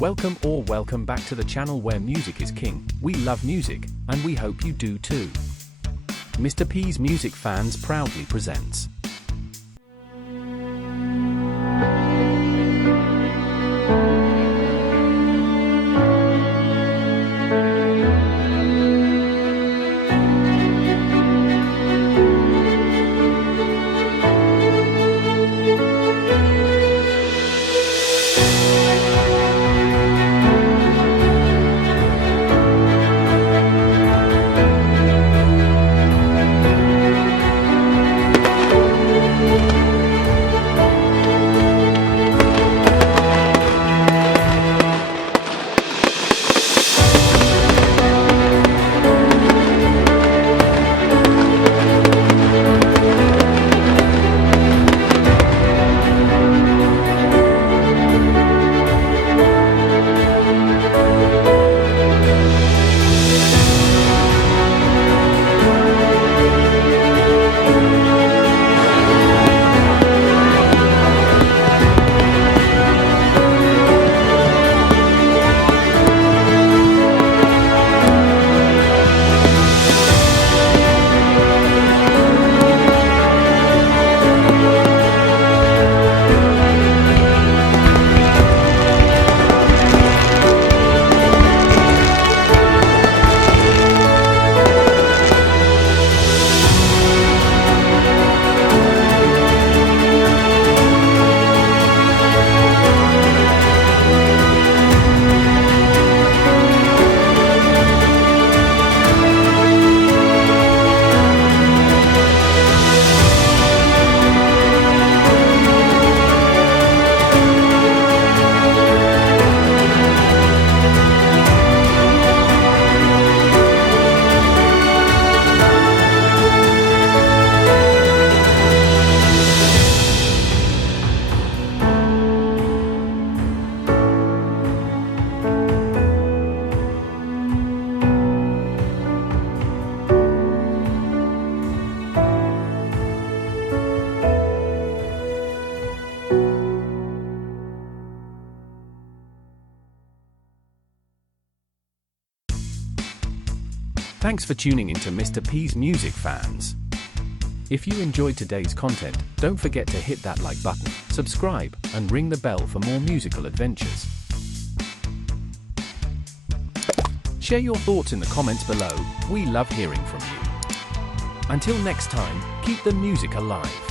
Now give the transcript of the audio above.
Welcome back to the channel where music is king. We love music, and we hope you do too. Mr. P's Music Fans proudly presents Thanks for tuning into Mr. P's Music Fans. If you enjoyed today's content, don't forget to hit that like button, subscribe, and ring the bell for more musical adventures. Share your thoughts in the comments below. We love hearing from you. Until next time, keep the music alive.